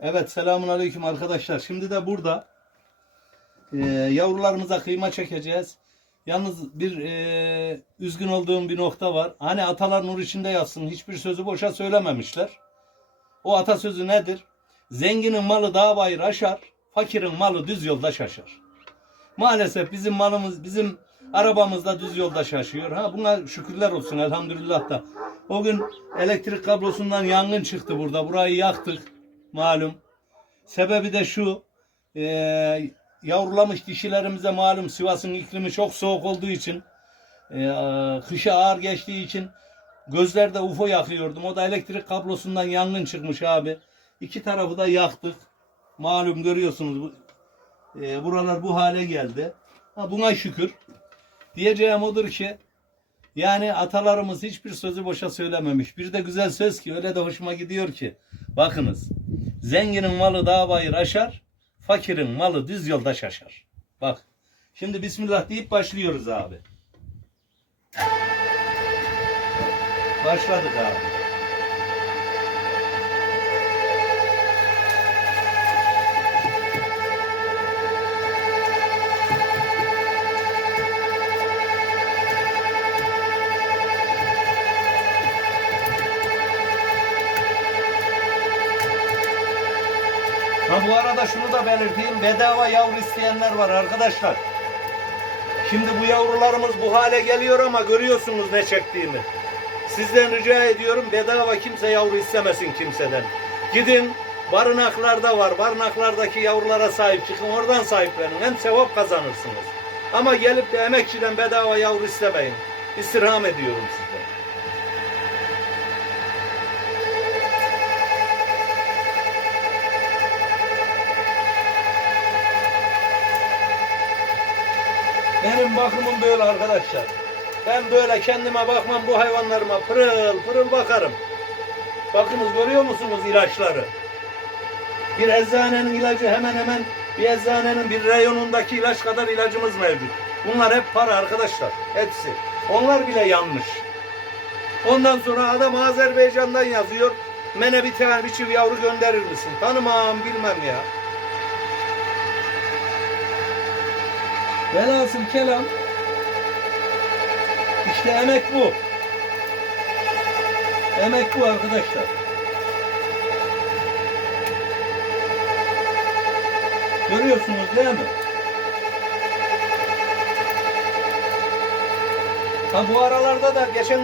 Evet selamun aleyküm arkadaşlar. Şimdi de burada e, yavrularımıza kıyma çekeceğiz. Yalnız bir e, üzgün olduğum bir nokta var. Hani atalar nur içinde yatsın hiçbir sözü boşa söylememişler. O atasözü nedir? Zenginin malı dağ bayır aşar, fakirin malı düz yolda şaşar. Maalesef bizim malımız, bizim arabamız da düz yolda şaşıyor. Ha buna şükürler olsun elhamdülillah da. O gün elektrik kablosundan yangın çıktı burada. Burayı yaktık malum. Sebebi de şu. e, yavrulamış dişilerimize malum Sivas'ın iklimi çok soğuk olduğu için e, kışa ağır geçtiği için gözlerde UFO yakıyordum. O da elektrik kablosundan yangın çıkmış abi. İki tarafı da yaktık. Malum görüyorsunuz e, buralar bu hale geldi. Ha, buna şükür. Diyeceğim odur ki yani atalarımız hiçbir sözü boşa söylememiş. Bir de güzel söz ki öyle de hoşuma gidiyor ki. Bakınız. Zenginin malı dağ bayır aşar, fakirin malı düz yolda şaşar. Bak. Şimdi Bismillah deyip başlıyoruz abi. Başladık abi. Ha bu arada şunu da belirteyim. Bedava yavru isteyenler var arkadaşlar. Şimdi bu yavrularımız bu hale geliyor ama görüyorsunuz ne çektiğimi. Sizden rica ediyorum bedava kimse yavru istemesin kimseden. Gidin barınaklarda var. Barınaklardaki yavrulara sahip çıkın. Oradan sahiplenin. Hem sevap kazanırsınız. Ama gelip de emekçiden bedava yavru istemeyin. İstirham ediyorum sizden. Benim bakımım böyle arkadaşlar. Ben böyle kendime bakmam bu hayvanlarıma pırıl pırıl bakarım. Bakınız görüyor musunuz ilaçları? Bir eczanenin ilacı hemen hemen bir eczanenin bir reyonundaki ilaç kadar ilacımız mevcut. Bunlar hep para arkadaşlar. Hepsi. Onlar bile yanlış. Ondan sonra adam Azerbaycan'dan yazıyor. Mene bir tane bir yavru gönderir misin? Tanımam bilmem ya. Velhasıl kelam işte emek bu. Emek bu arkadaşlar. Görüyorsunuz değil mi? Ha bu aralarda da geçen